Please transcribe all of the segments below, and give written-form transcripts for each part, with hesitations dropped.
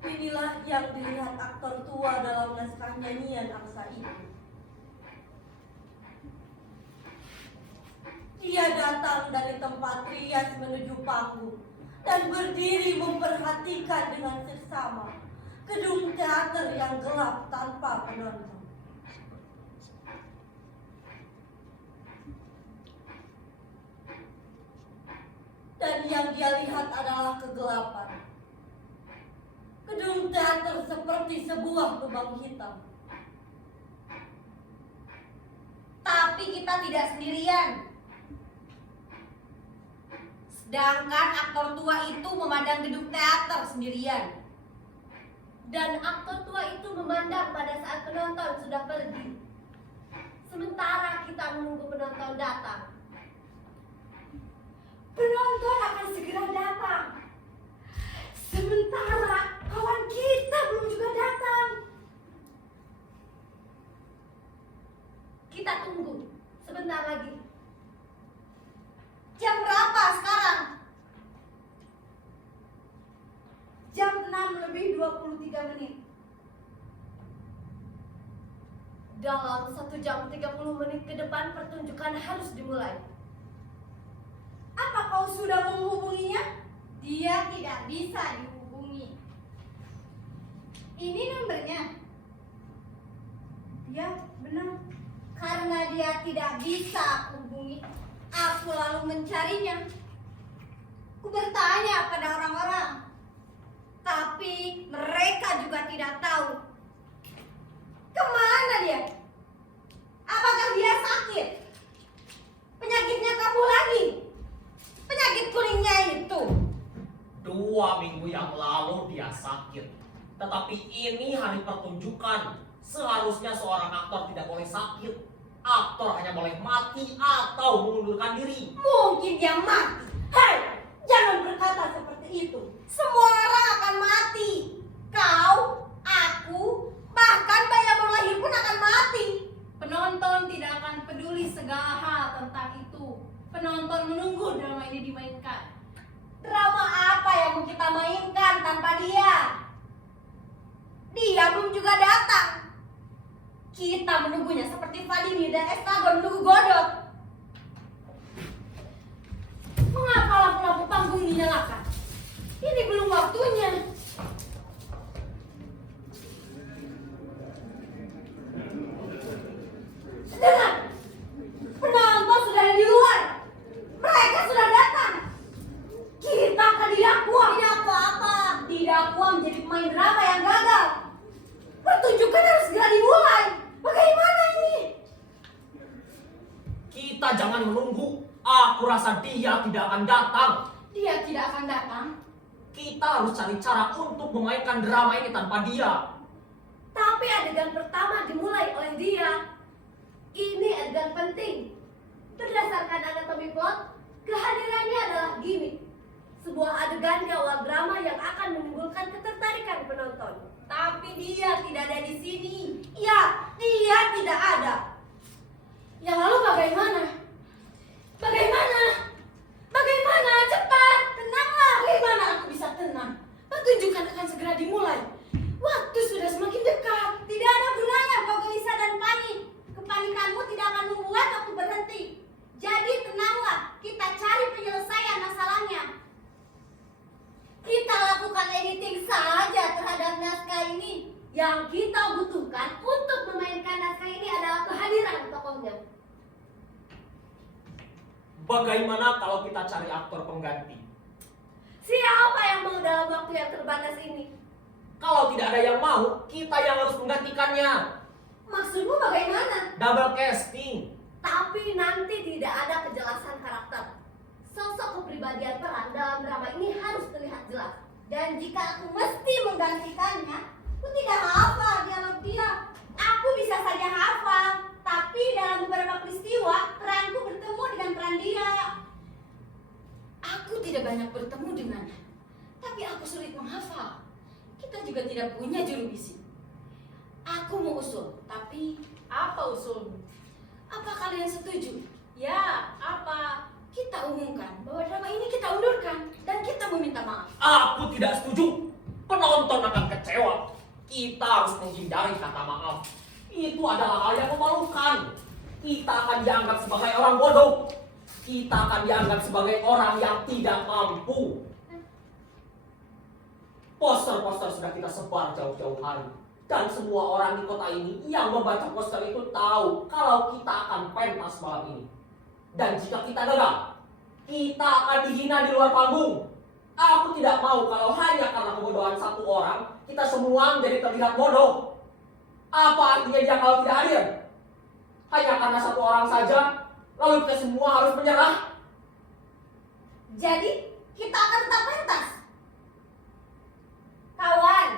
Inilah yang dilihat aktor tua dalam naskah nyanyian angsa itu. Dia datang dari tempat rias menuju panggung dan berdiri memperhatikan dengan seksama gedung teater yang gelap tanpa penonton. Dan yang dia lihat adalah kegelapan. Gedung teater seperti sebuah lubang hitam. Tapi kita tidak sendirian. Sedangkan aktor tua itu memandang gedung teater sendirian. Dan aktor tua itu memandang pada saat penonton sudah pergi. Sementara kita menunggu penonton datang. Penonton akan segera datang. Sementara kawan kita belum juga datang. Kita tunggu sebentar lagi. Jam berapa sekarang? Jam 6:23. Dalam 1 jam 30 menit ke depan pertunjukan harus dimulai. Apa kau sudah menghubunginya? Dia tidak bisa dihubungi. Ini nomornya. Ya, benar. Karena dia tidak bisa aku hubungi, aku lalu mencarinya. Ku bertanya pada orang-orang, tapi mereka juga tidak tahu. Kemana dia? Apakah dia sakit? Penyakitnya kambuh lagi? Penyakit kuningnya itu? 2 minggu yang lalu dia sakit. Tetapi ini hari pertunjukan. Seharusnya seorang aktor tidak boleh sakit. Aktor hanya boleh mati atau mengundurkan diri. Mungkin dia mati. Hei, jangan berkata seperti itu. Semua orang akan mati. Kau, aku, bahkan bayi yang baru lahir pun akan mati. Penonton tidak akan peduli segala hal tentang itu. Penonton menunggu drama ini dimainkan. Drama apa yang mau kita mainkan tanpa dia? Dia belum juga datang. Kita menunggunya seperti Vladimir dan Estragon menunggu Godot. Mengapa lampu-lampu panggung dinyalakan? Ini belum waktunya. Dengar, penonton sudah ada di luar. Mereka sudah datang. Kita akan didakwa. Didakwa apa? Didakwa menjadi pemain drama yang gagal. Pertunjukan harus segera dimulai. Bagaimana ini? Kita jangan menunggu. Aku rasa dia tidak akan datang. Dia tidak akan datang. Kita harus cari cara untuk memainkan drama ini tanpa dia. Tapi adegan pertama dimulai oleh dia. Ini adegan penting. Berdasarkan anatomi plot, kehadirannya adalah gimmick. Sebuah adegan di awal drama yang akan menimbulkan ketertarikan penonton. Tapi dia tidak ada di sini. Ya, dia tidak ada. Ya lalu bagaimana? Bagaimana? Bagaimana? Cepat! Tenanglah. Bagaimana aku bisa tenang? Pertunjukan akan segera dimulai. Waktu sudah semakin dekat. Tidak ada gunanya kau gelisah dan panik. Kepanikanmu tidak akan membuat waktu berhenti. Jadi tenanglah, kita cari penyelesaian masalahnya. Kita lakukan editing saja terhadap naskah ini. Yang kita butuhkan untuk memainkan naskah ini adalah kehadiran tokohnya. Bagaimana kalau kita cari aktor pengganti? Siapa yang mau dalam waktu yang terbatas ini? Kalau tidak ada yang mau, kita yang harus menggantikannya. Maksudmu bagaimana? Double casting. Tapi nanti tidak ada kejelasan karakter. Sosok kepribadian peran dalam drama ini harus terlihat jelas. Dan jika aku mesti menggantikannya, aku tidak hafal dialog dia. Aku bisa saja hafal, tapi dalam beberapa banyak bertemu dengannya, tapi aku sulit menghafal. Kita juga tidak punya juru bisik. Aku mau usul, tapi Apa usulmu? apa kalian setuju? Ya, apa? Kita umumkan bahwa drama ini kita undurkan dan kita meminta maaf. Aku tidak setuju. Penonton akan kecewa. Kita harus menghindari kata maaf. Itu adalah hal yang memalukan. Kita akan dianggap sebagai orang bodoh. Kita akan dianggap sebagai orang yang tidak mampu. Poster-poster sudah kita sebar jauh-jauh hari. Dan semua orang di kota ini yang membaca poster itu tahu kalau kita akan pentas malam ini. Dan jika kita gagal, kita akan dihina di luar panggung. Aku tidak mau kalau hanya karena kebodohan satu orang, kita semua menjadi terlihat bodoh. Apa artinya dia kalau tidak hadir? Hanya karena satu orang saja, lalu kita semua harus menyerah. Jadi kita akan tetap pentas. Kawan,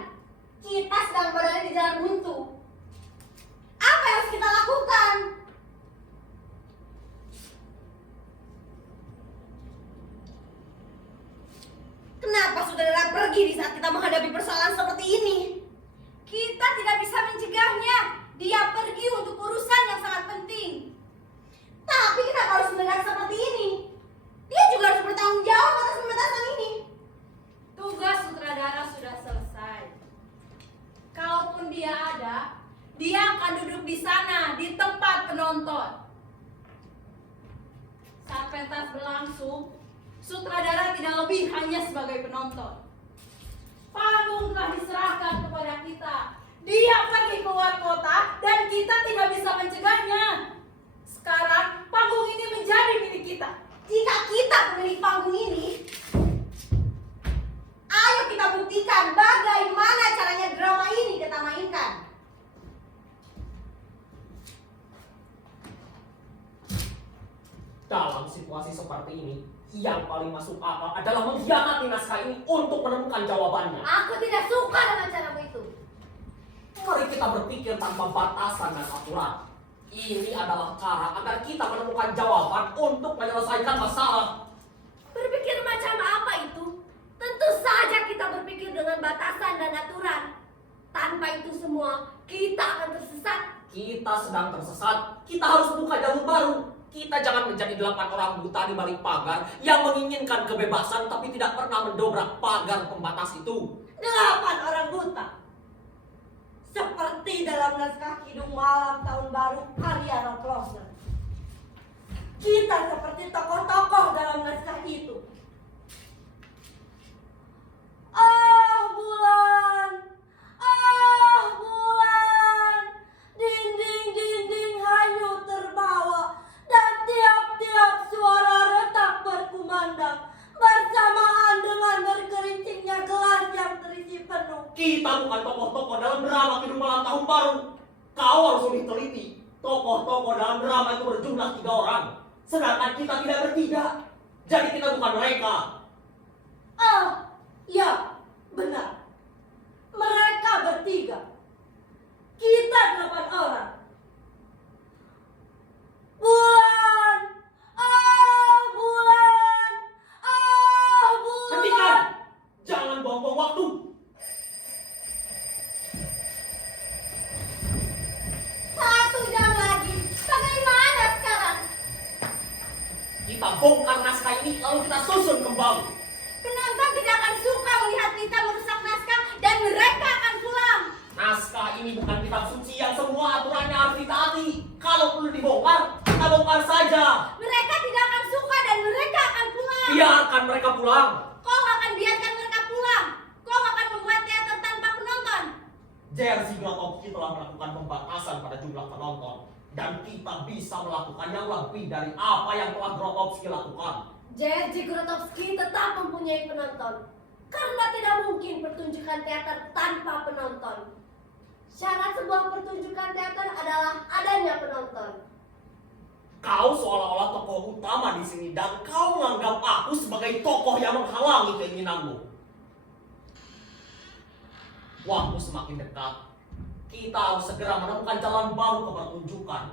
kita sedang berada di jalan buntu. Apa yang harus kita lakukan? Kenapa saudara pergi di saat kita menghadapi persoalan seperti ini? Kita tidak bisa mencegahnya. Dia pergi untuk urusan yang sangat penting. Tapi kenapa harus mendadak seperti ini? Dia juga harus bertanggung jawab atas pembatasan ini. Tugas sutradara sudah selesai. Kalaupun dia ada, dia akan duduk di sana, di tempat penonton. Saat pentas berlangsung, sutradara tidak lebih hanya sebagai penonton. Panggung telah diserahkan kepada kita. Dia pergi keluar kota dan kita tidak bisa mencegahnya. Sekarang panggung ini menjadi milik kita. Jika kita pemilik panggung ini, ayo kita buktikan bagaimana caranya drama ini kita mainkan. Dalam situasi seperti ini, yang paling masuk akal adalah mengkhianati naskah ini untuk menemukan jawabannya. Aku tidak suka dengan caramu itu. Mari kita berpikir tanpa batasan dan aturan. Ini adalah cara agar kita menemukan jawaban untuk menyelesaikan masalah. Berpikir macam apa itu? Tentu saja kita berpikir dengan batasan dan aturan. Tanpa itu semua, kita akan tersesat. Kita sedang tersesat, kita harus buka jalur baru. Kita jangan menjadi 8 orang buta di balik pagar yang menginginkan kebebasan tapi tidak pernah mendobrak pagar pembatas itu. 8 orang buta. Seperti dalam naskah Kidung Malam Tahun Baru karya Rob Losner. Kita seperti tokoh-tokoh dalam naskah itu. Bulan, dinding-dinding hanyut terbawa, dan tiap-tiap suara retak berkumandang, bersamaan dengan berkerincingnya gelas yang terisi penuh. Kita bukan tokoh-tokoh dalam drama Kidung Malam Tahun Baru. Kau harus lebih teliti. Tokoh-tokoh dalam drama itu berjumlah 3 orang. Sedangkan kita tidak bertiga. Jadi kita bukan mereka. Ya, benar. Mereka bertiga. Kita 8 orang. Bulan. Hentikan! Jangan buang-buang waktu. Satu jam lagi. Bagaimana sekarang? Kita bongkar naskah ini lalu kita susun kembali. Penonton tidak akan suka melihat kita merusak naskah dan mereka akan pulang. Naskah ini bukan kitab suci yang semua aturannya harus ditaati. Kalau perlu dibongkar, kita bongkar saja. Mereka tidak akan suka dan mereka akan pulang. Biarkan mereka pulang. Kau nggak akan biarkan mereka pulang. Kau akan membuat teater tanpa penonton. Jerzy Grotowski telah melakukan pembatasan pada jumlah penonton. Dan kita bisa melakukan yang lebih dari apa yang telah Grotowski lakukan. Jerzy Grotowski tetap mempunyai penonton. Karena tidak mungkin pertunjukan teater tanpa penonton. Syarat sebuah pertunjukan teater adalah adanya penonton. Kau seolah-olah tokoh utama di sini dan kau menganggap aku sebagai tokoh yang menghalangi keinginanmu. Waktu semakin dekat. Kita harus segera menemukan jalan baru ke pertunjukan.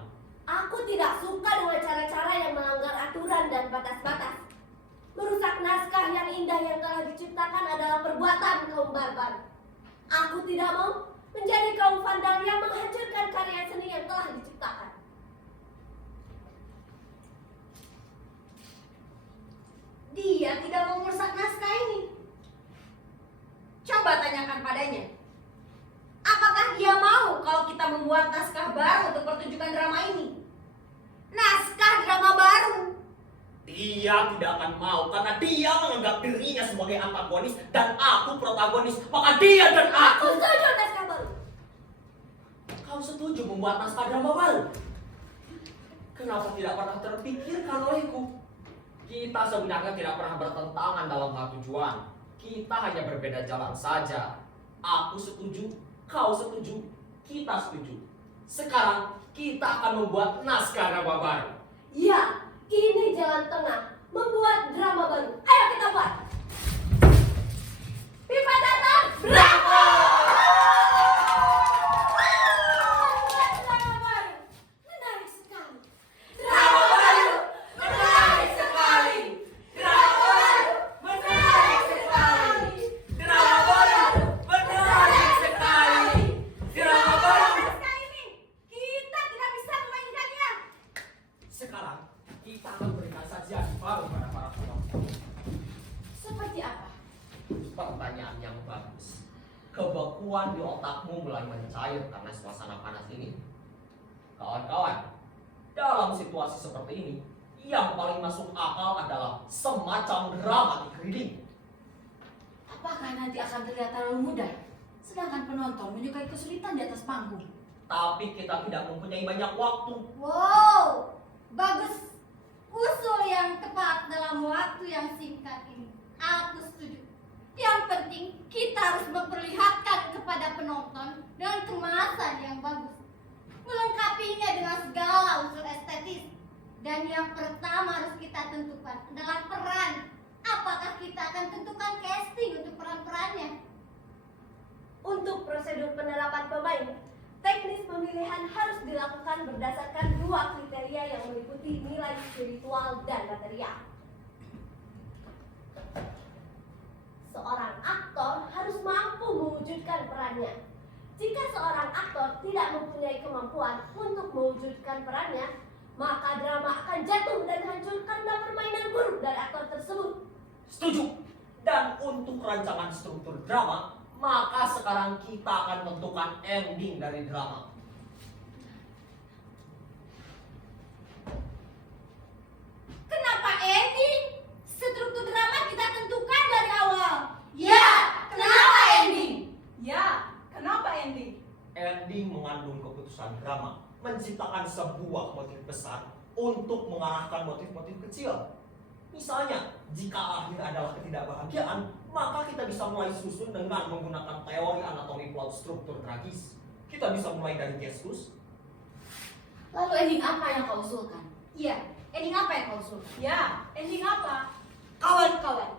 Aku tidak suka dengan cara-cara yang melanggar aturan dan batas-batas. Merusak naskah yang indah yang telah diciptakan adalah perbuatan kaum barbar. Aku tidak mau menjadi kaum vandal yang menghancurkan karya seni yang telah diciptakan. Dia tidak mau merusak naskah ini. Coba tanyakan padanya. Apakah dia mau kalau kita membuat naskah baru untuk pertunjukan drama ini? Naskah drama baru. Dia tidak akan mau karena dia menganggap dirinya sebagai antagonis dan aku protagonis. Maka dia dan Aku aku. setuju naskah baru. Kau setuju membuat naskah drama baru? Kenapa tidak pernah terpikirkan olehku? Kita sebenarnya tidak pernah bertentangan dalam hal tujuan. Kita hanya berbeda jalan saja. Aku setuju, kau setuju, kita setuju. Sekarang kita akan membuat naskah drama baru. Ya, ini jalan tengah membuat drama baru. Ayo kita buat. Pipa datang. Bravo! Membuat drama baru. Menarik sekali. Drama baru. Menarik sekali. Drama baru. Menarik sekali. Drama baru, menarik sekali. Drama baru. Naskah ini kita tidak bisa memainkannya. Sekarang kita akan berikan sajian baru pada para penonton. Seperti apa? Pertanyaan yang bagus. Kebekuan di otakmu mulai mencair karena suasana panas ini. Kawan-kawan, dalam situasi seperti ini, yang paling masuk akal adalah semacam dramatic reading. Apakah nanti akan terlihat terlalu mudah? Sedangkan penonton menyukai kesulitan di atas panggung. Tapi kita tidak mempunyai banyak waktu. Wow, bagus. Usul yang tepat dalam waktu yang singkat ini. Aku setuju. Yang penting kita harus memperlihatkan kepada penonton dengan kemasan yang bagus. Melengkapinya dengan segala unsur estetis. Dan yang pertama harus kita tentukan adalah peran. Apakah kita akan tentukan casting untuk peran-perannya? Untuk prosedur penerapan pemain, teknis pemilihan harus dilakukan berdasarkan dua kriteria yang meliputi nilai spiritual dan material. Seorang aktor harus mampu mewujudkan perannya. Jika seorang aktor tidak mempunyai kemampuan untuk mewujudkan perannya, maka drama akan jatuh dan hancur karena permainan buruk dari aktor tersebut. Setuju. Dan untuk rancangan struktur drama, maka sekarang kita akan menentukan ending dari drama. Kenapa ending? Struktur drama kita tentukan dari awal. Ya, Kenapa ending? Ya, kenapa ending? Ending mengandung keputusan drama, menciptakan sebuah motif besar untuk mengarahkan motif-motif kecil. Misalnya, jika akhir adalah ketidakbahagiaan, maka kita bisa mulai susun dengan menggunakan teori anatomi plot struktur tragis. Kita bisa mulai dari gestus. Lalu ending apa yang kau usulkan? Iya, ending apa yang kau usulkan? Ya, ending apa? Kawan-kawan,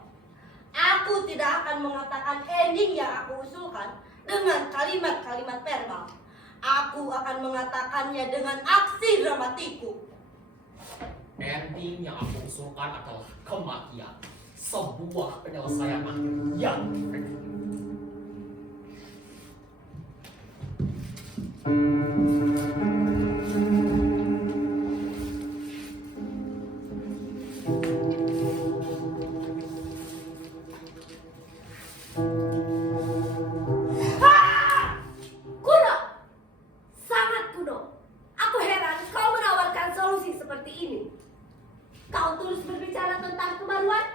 aku tidak akan mengatakan ending yang aku usulkan dengan kalimat-kalimat verbal. Aku akan mengatakannya dengan aksi dramatiku. Ending yang aku usulkan adalah kematian. Sebuah penyelesaian akhir yang efektif. Kuno! Sangat kuno. Aku heran kau menawarkan solusi seperti ini. Kau terus berbicara tentang kebaruan?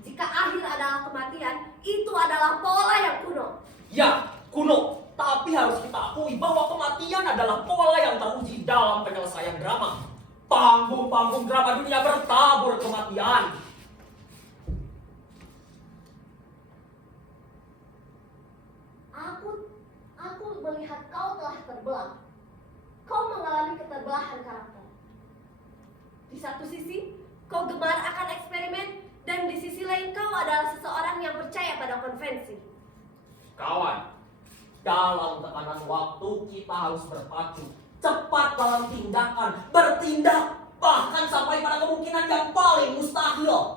Jika akhir adalah kematian, itu adalah pola yang kuno. Ya, kuno. Tapi harus kita akui bahwa kematian adalah pola yang teruji dalam penyelesaian drama. Panggung-panggung drama dunia bertabur kematian. Aku melihat kau telah terbelah. Kau mengalami keterbelahan karakter. Di satu sisi, kau gemar akan eksperimen, dan di sisi lain kau adalah seseorang yang percaya pada konvensi. Kawan, dalam tekanan waktu kita harus berpacu. Cepat dalam tindakan, bertindak, bahkan sampai pada kemungkinan yang paling mustahil.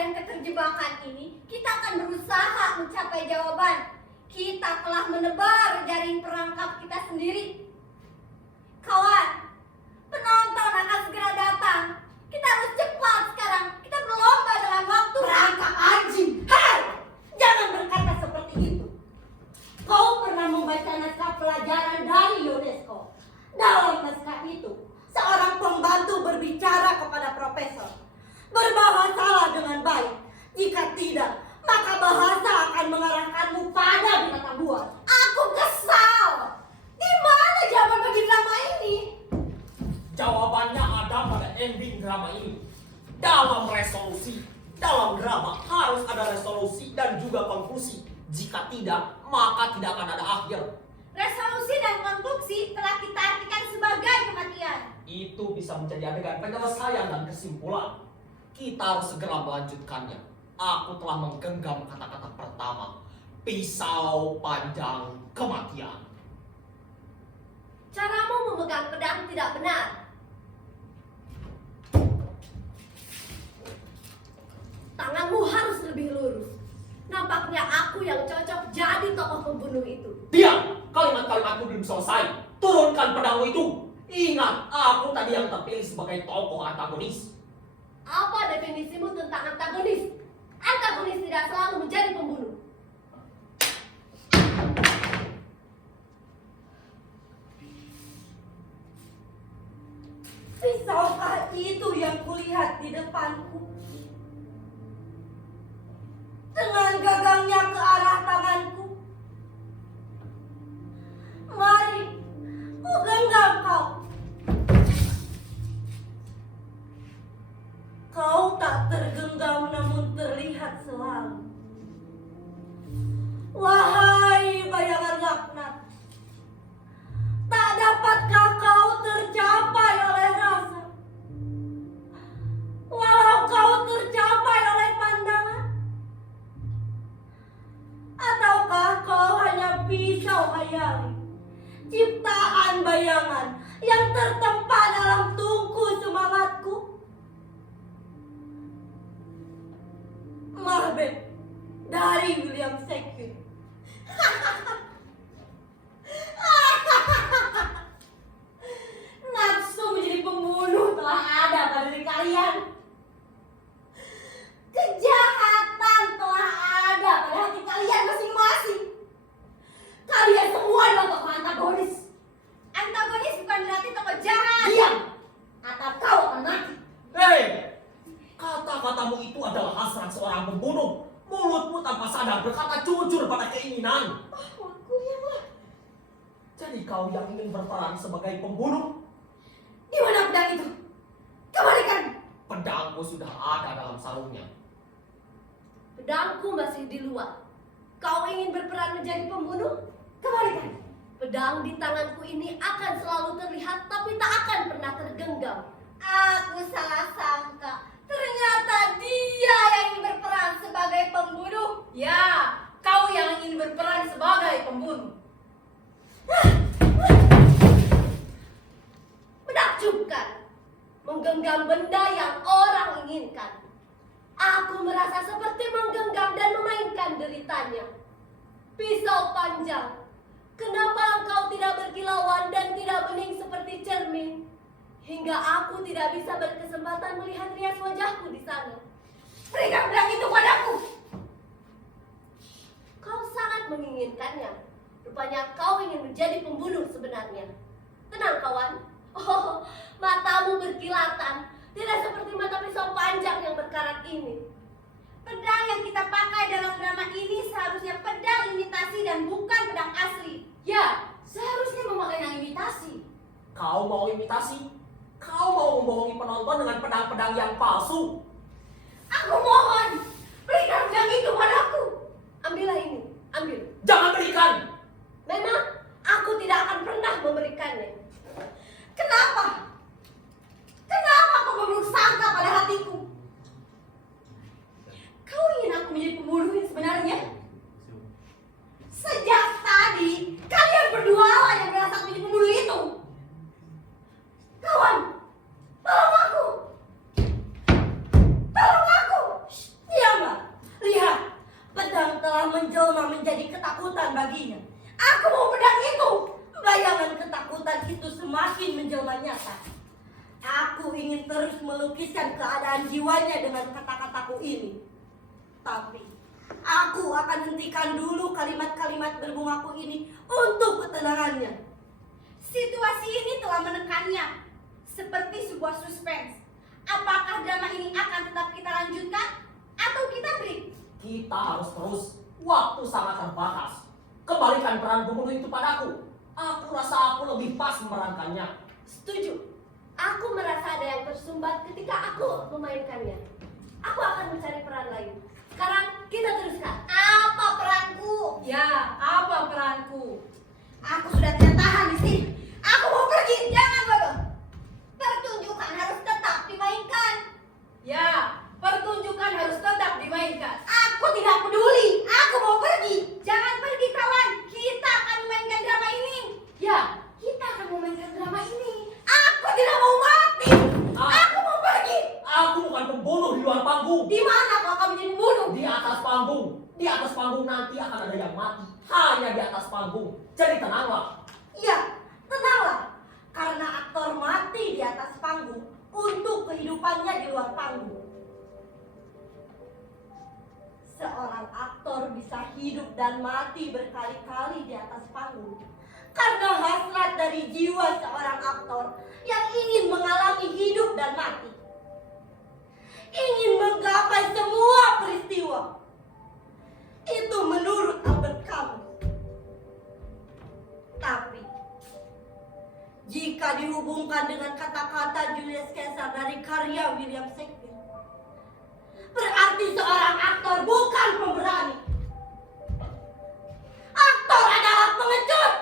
dan keterjebakan ini, kita akan berusaha mencapai jawaban. Kita telah menebar jaring perangkap kita sendiri. Kawan, penonton akan segera datang. Kita harus cepat sekarang. Kita berlomba dalam waktu. Perangkap anjing. Hei, jangan berkata seperti itu. Kau pernah membaca naskah pelajaran dari UNESCO. Dalam naskah itu, seorang pembantu berbicara kepada profesor. Berbahasalah dengan baik. Jika tidak, maka bahasa akan mengarahkanmu pada binatang buas. Aku kesal. Di mana jawaban bagi drama ini? Jawabannya ada pada ending drama ini. Dalam resolusi, dalam drama harus ada resolusi dan juga konklusi. Jika tidak, maka tidak akan ada akhir. Resolusi dan konklusi telah kita artikan sebagai kematian. Itu bisa menjadi adegan penyelesaian dan kesimpulan. Kita harus segera melanjutkannya. Aku telah menggenggam kata-kata pertama. Pisau panjang kematian. Caramu memegang pedang tidak benar. Tanganmu harus lebih lurus. Nampaknya aku yang cocok jadi tokoh pembunuh itu. Diam! Kalimat-kalimatku belum selesai. Turunkan pedangmu itu. Ingat, aku tadi yang terpilih sebagai tokoh antagonis. Apa definisimu tentang antagonis? Antagonis tidak selalu menjadi pembunuh. Pisaukah itu yang kulihat di depanku? Dengan gagangnya ke arah tanganku. Mari, ku genggam kau. Kau tak tergenggam namun terlihat selalu. Wahai bayangan laknat, tak dapatkah kau tercapai oleh rasa? Walau kau tercapai oleh pandangan? Ataukah kau hanya pisau hayali, ciptaan bayangan yang tertempa dalam tungku semangatku? Macbeth dari William Shakespeare. Nafsu menjadi pembunuh telah ada pada diri kalian. Kejahatan telah ada pada hati kalian masing-masing. Kalian semua adalah tokoh antagonis. Antagonis bukan berarti tokoh jahat. Diam, atau kau akan mati. Hei! Kata-katamu itu adalah hasrat seorang pembunuh. Mulutmu tanpa sadar berkata jujur pada keinginan. Aku diamlah. Jadi kau yang ingin berperan sebagai pembunuh? Di mana pedang itu? Kembalikan. Pedangku sudah ada dalam sarungnya. Pedangku masih di luar. Kau ingin berperan menjadi pembunuh? Kembalikan. Pedang di tanganku ini akan selalu terlihat tapi tak akan pernah tergenggam. Aku salah sangka. Ternyata dia yang ingin berperan sebagai pembunuh. Ya, kau yang ingin berperan sebagai pembunuh. Menakjubkan. Menggenggam benda yang orang inginkan. Aku merasa seperti menggenggam dan memainkan deritanya. Pisau panjang. Kenapa engkau tidak berkilauan dan tidak bening seperti cermin? Hingga aku tidak bisa berkesempatan melihat rias wajahku di sana. Berikan pedang itu padaku. Kau sangat menginginkannya. Rupanya kau ingin menjadi pembunuh sebenarnya. Tenang kawan. Oh, matamu berkilatan. Tidak seperti mata pisau panjang yang berkarat ini. Pedang yang kita pakai dalam drama ini seharusnya pedang imitasi dan bukan pedang asli. Ya, seharusnya memakai yang imitasi. Kau mau imitasi? Kau mau membohongi penonton dengan pedang-pedang yang palsu? Aku mohon, berikan pedang itu padaku. Ambillah ini, ambil. Jangan berikan! Memang aku tidak akan pernah memberikannya. Kenapa? Kenapa kau memeluk sangka pada hatiku? Kau ingin aku menjadi pembunuh yang sebenarnya? Sejak tadi, kalian berdua lah yang merasa menjadi pembunuh itu. Kawan, tolong aku. Tolong aku. Shh, Aku mau pedang itu. Bayangan ketakutan itu semakin menjelma nyata. Aku ingin terus melukiskan keadaan jiwanya dengan kata-kataku ini. Tapi aku akan hentikan dulu kalimat-kalimat berbungaku ini untuk ketenangannya. Situasi ini telah menekannya seperti sebuah suspense. Apakah drama ini akan tetap kita lanjutkan atau kita break? Kita harus terus. Waktu sangat terbatas. Kembalikan peran pembunuh itu padaku. Aku rasa aku lebih pas memerankannya. Setuju. Aku merasa ada yang tersumbat ketika aku memainkannya. Aku akan mencari peran lain. Sekarang kita teruskan. Apa peranku? Ya, apa peranku? Aku sudah tidak tahan di sini. Aku mau pergi. Jangan bodoh. Pertunjukan harus tetap dimainkan. Ya, pertunjukan harus tetap dimainkan. Aku tidak peduli. Aku mau pergi. Jangan pergi kawan. Kita akan memainkan drama ini. Ya, kita akan memainkan drama ini. Aku tidak mau mati. Aku mau pergi. Aku bukan pembunuh di luar panggung. Di mana kau akan menjadi pembunuh? Di atas panggung. Di atas panggung nanti akan ada yang mati. Hanya di atas panggung. Jadi tenanglah. Ya, tenanglah. Karena aktor mati di atas panggung untuk kehidupannya di luar panggung. Seorang aktor bisa hidup dan mati berkali-kali di atas panggung karena hasrat dari jiwa seorang aktor yang ingin mengalami hidup dan mati, ingin menggapai semua peristiwa. Itu menurut Albert Camus. Tapi jika dihubungkan dengan kata-kata Julius Caesar dari karya William Shakespeare, berarti seorang aktor bukan pemberani. Aktor adalah pengecut.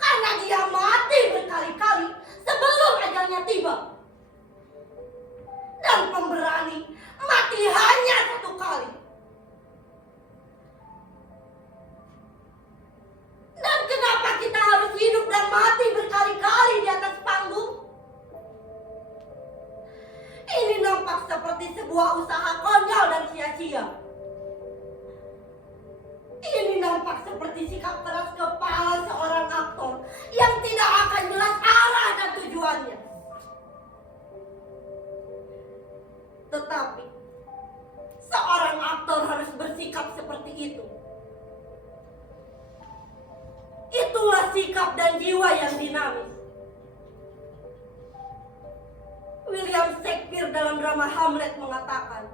Karena dia mati berkali-kali sebelum ajalnya tiba. Dan pemberani mati hanya satu kali. Dan kenapa kita harus hidup dan mati berkali-kali di atas panggung? Ini nampak seperti sebuah usaha konyol dan sia-sia. Ini nampak seperti sikap keras kepala seorang aktor yang tidak akan jelas arah dan tujuannya. Tetapi seorang aktor harus bersikap seperti itu. Itulah sikap dan jiwa yang dinamis. William Shakespeare dalam drama Hamlet mengatakan,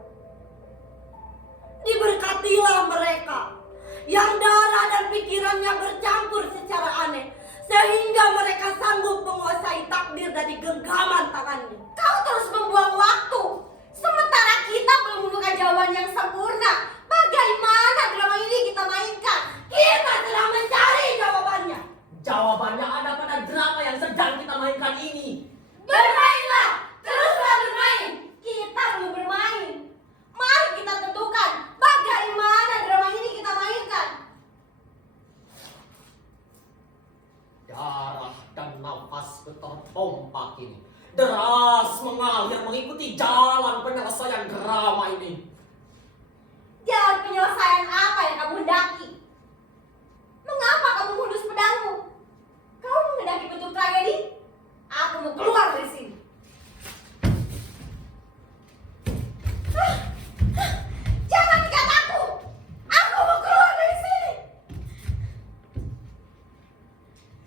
"Diberkatilah mereka yang darah dan pikirannya bercampur secara aneh, sehingga mereka sanggup menguasai takdir dari genggaman tangannya." Kau terus membuang waktu. Sementara kita belum menemukan jawaban yang sempurna. Bagaimana drama ini kita mainkan? Kita telah mencari jawabannya. Jawabannya ada pada drama yang sedang kita mainkan ini. Bermainlah. Teruslah bermain. Kita belum bermain. Mari kita tentukan bagaimana drama ini kita mainkan. Darah dan nafas terpompa ini deras mengalir mengikuti jalan penyelesaian drama ini. Jalan penyelesaian apa yang kamu hendaki? Mengapa kamu mengundus pedangmu? Kau menghendaki bentuk tragedi? Aku mau keluar dari sini. Jangan ikat aku. Aku mau keluar dari sini.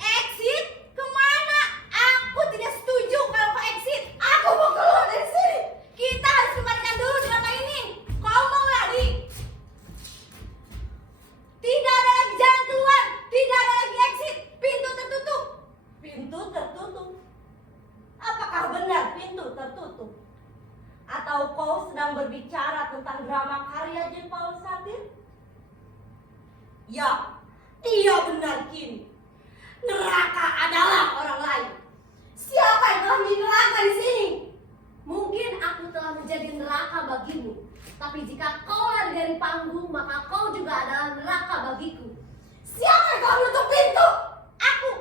Exit? Kemana? Aku tidak setuju kalau kau exit. Aku mau keluar dari sini. Kita harus kembalikan dulu drama ini. Kau mau lagi? Tidak ada lagi jalan keluar. Tidak ada lagi exit. Pintu tertutup. Pintu tertutup. Apakah benar pintu tertutup? Atau kau sedang berbicara tentang drama karya Jean Paul Sartre? Ya, dia benar kini. Neraka adalah orang lain. Siapa yang telah menjadi neraka di sini? Mungkin aku telah menjadi neraka bagimu. Tapi jika kau lari dari panggung, maka kau juga adalah neraka bagiku. Siapa yang telah menutup pintu? Aku.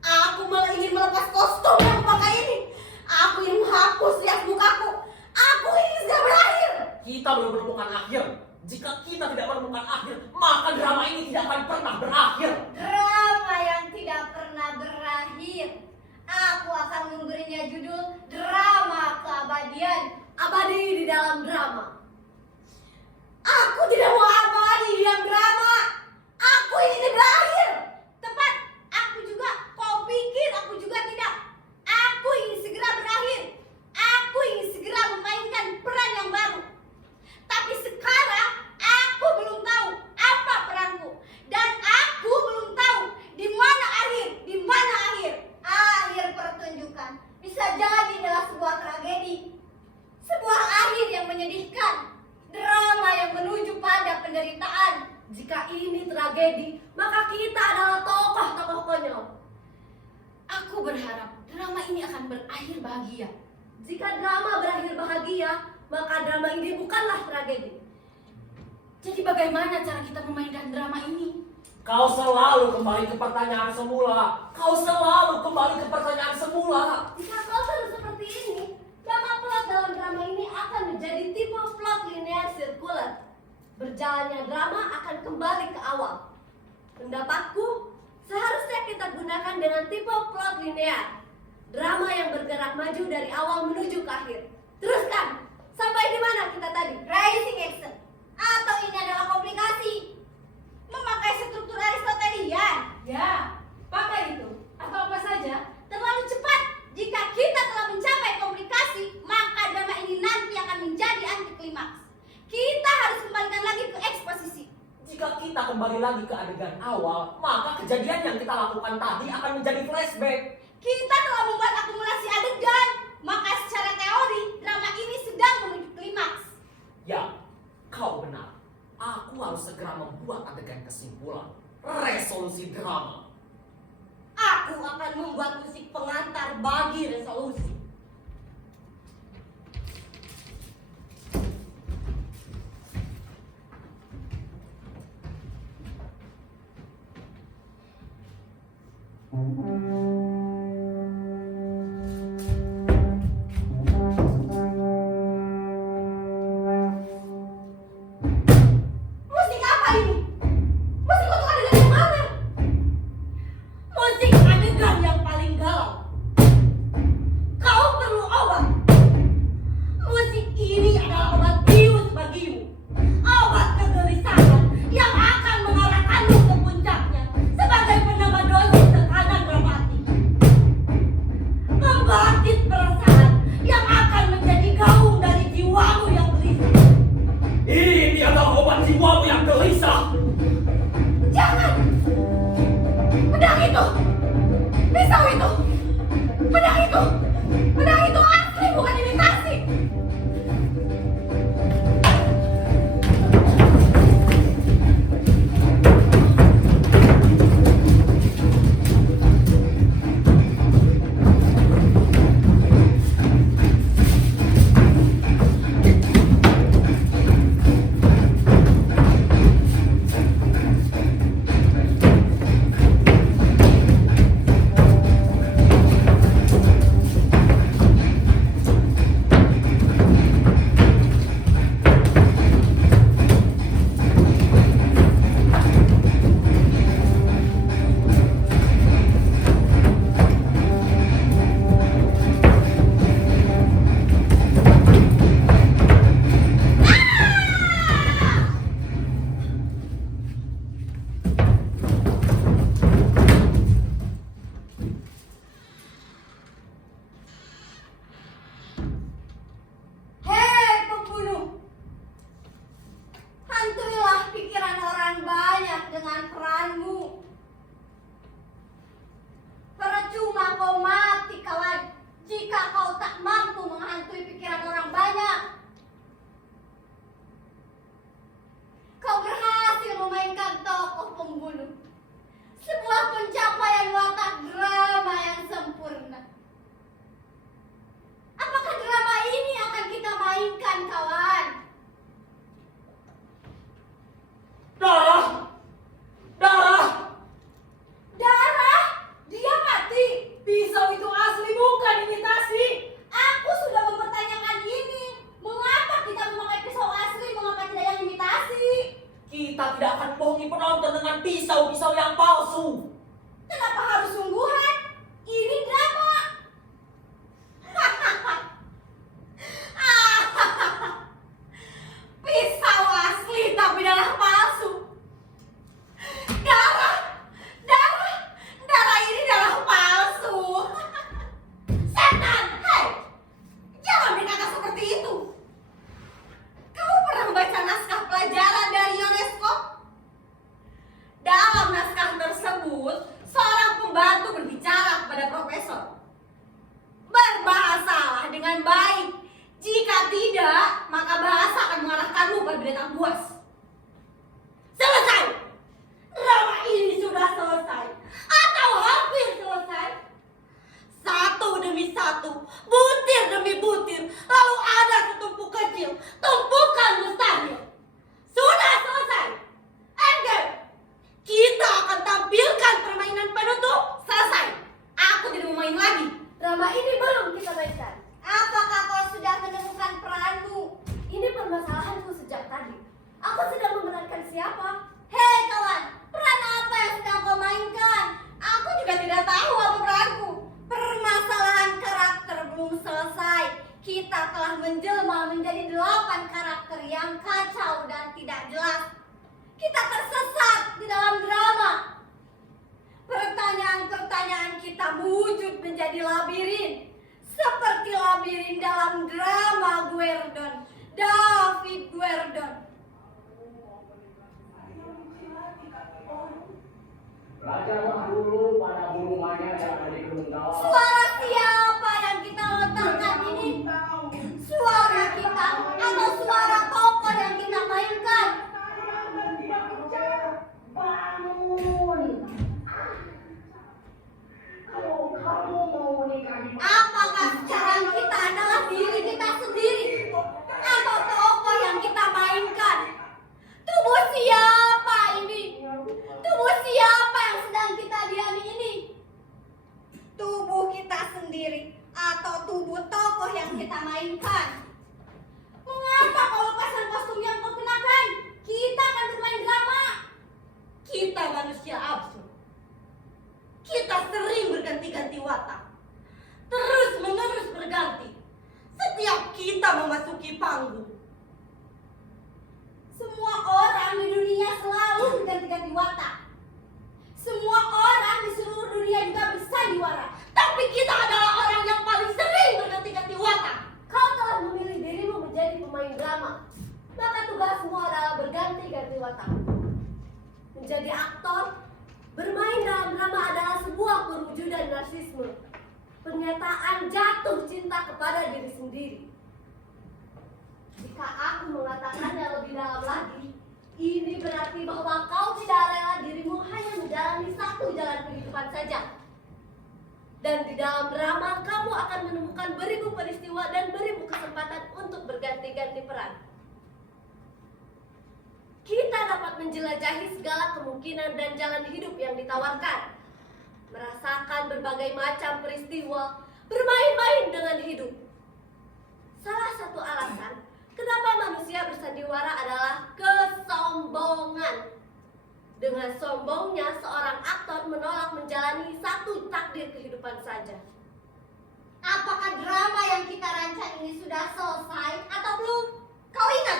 Aku malah ingin melepas kostum yang kupakai ini. Aku ingin menghapus riak mukaku. Aku ingin segera berakhir. Kita belum menemukan akhir. Jika kita tidak menemukan akhir, maka drama ini tidak akan pernah berakhir. Drama yang tidak pernah berakhir. Aku akan memberinya judul drama keabadian. Abadi di dalam drama. Aku tidak mau abadi di dalam drama. Aku ingin berakhir. Tepat, aku juga. Kau pikir aku juga tidak? Aku ingin segera berakhir. Aku ingin segera memainkan peran yang baru. Tapi sekarang aku belum tahu apa peranku. Dan aku belum tahu di mana akhir, di mana akhir. Akhir pertunjukan bisa jadi adalah sebuah tragedi. Sebuah akhir yang menyedihkan. Drama yang menuju pada penderitaan. Jika ini tragedi, maka kita adalah tokoh-tokoh konyol. Aku berharap drama ini akan berakhir bahagia. Jika drama berakhir bahagia, maka drama ini bukanlah tragedi. Jadi bagaimana cara kita memainkan drama ini? Kau selalu kembali ke pertanyaan semula. Kau selalu kembali ke pertanyaan semula. Jika kau terus seperti ini, maka plot dalam drama ini akan menjadi tipe plot linear sirkular. Berjalannya drama akan kembali ke awal. Pendapatku, seharusnya kita gunakan dengan tipe plot linear. Drama yang bergerak maju dari awal menuju ke akhir. Teruskan, sampai di mana kita tadi? Rising action. Atau ini adalah komplikasi. Memakai struktur Aristotelian. Ya, pakai itu. Atau apa saja. Terlalu cepat. Jika kita telah mencapai komplikasi, maka drama ini nanti akan menjadi anti klimaks. Kita harus kembalikan lagi ke eksposisi. Jika kita kembali lagi ke adegan awal, maka kejadian yang kita lakukan tadi akan menjadi flashback. Kita telah membuat akumulasi adegan, maka secara teori drama ini sedang menuju klimaks. Ya, kau benar. Aku harus segera membuat adegan kesimpulan. Resolusi drama. Aku akan membuat musik pengantar bagi resolusi. Musik apa ini? Musik untuk adegan yang mana? Musik adegan yang paling galau. pisau-pisau yang palsu. Kenapa harus sungguhan? Ini drama. Pisau asli tapi darah palsu. Darah ini darah palsu. Setan, hei, jangan berkata seperti itu. Kamu pernah membaca naskah pelajaran dari UNESCO? Dalam naskah tersebut, seorang pembantu berbicara kepada profesor. Berbahasalah dengan baik. Jika tidak, maka bahasa akan mengarahkanmu pada binatang buas. Selesai! Drama ini sudah selesai. Atau hampir selesai. Satu demi satu, butir demi butir, lalu ada setumpuk kecil, tumpukan mustahil. Sudah selesai. Endgame. Kita akan tampilkan permainan penutup. Selesai. Aku tidak mau main lagi. Drama ini belum kita mainkan. Apakah kau sudah menemukan peranmu? Ini permasalahanku sejak tadi. Aku sedang memerankan siapa? Hei kawan, peran apa yang sedang kau mainkan? Aku juga tidak tahu apa peranku. Permasalahan karakter belum selesai. Kita telah menjelma menjadi 8 karakter yang kacau dan tidak jelas. Kita tersesat di dalam drama. Pertanyaan-pertanyaan kita wujud menjadi labirin. Seperti labirin dalam drama Guerdon, David Guerdon. Bacalah dulu pada burungannya yang ada di gunung dalam. Suara siapa yang kita lontarkan ini? Suara kita atau suara tokoh yang kita mainkan? Bangun. Kalau kamu mau menikahi Apakah sekarang kita adalah diri kita sendiri? Atau tokoh yang kita mainkan? Tubuh siapa ini? Tubuh siapa yang sedang kita diami ini? Tubuh kita sendiri atau tubuh tokoh yang kita mainkan? Mengapa kau lepaskan kostum yang kau kenakan? Kita akan bermain drama. Kita manusia absurd. Kita sering berganti-ganti watak. Terus menerus berganti. Setiap kita memasuki panggung. Semua orang di dunia selalu berganti-ganti watak. Semua orang di seluruh dunia juga bersandiwara. Tapi kita adalah orang yang paling sering berganti-ganti watak. Kau telah memilih dirimu menjadi pemain drama. Maka tugasmu adalah berganti-ganti watak. Menjadi aktor, bermain dalam drama adalah sebuah perwujudan narsisme. Pernyataan jatuh cinta kepada diri sendiri. Jika aku mengatakannya lebih dalam lagi, ini berarti bahwa kau tidak rela dirimu hanya menjalani satu jalan kehidupan saja. Dan di dalam drama, kamu akan menemukan beribu peristiwa dan beribu kesempatan untuk berganti-ganti peran. Kita dapat menjelajahi segala kemungkinan dan jalan hidup yang ditawarkan. Merasakan berbagai macam peristiwa, bermain-main dengan hidup. Salah satu alasan kenapa manusia bersandiwara adalah kesombongan. Dengan sombongnya, seorang aktor menolak menjalani satu takdir kehidupan saja. Apakah drama yang kita rancang ini sudah selesai atau belum? Kau ingat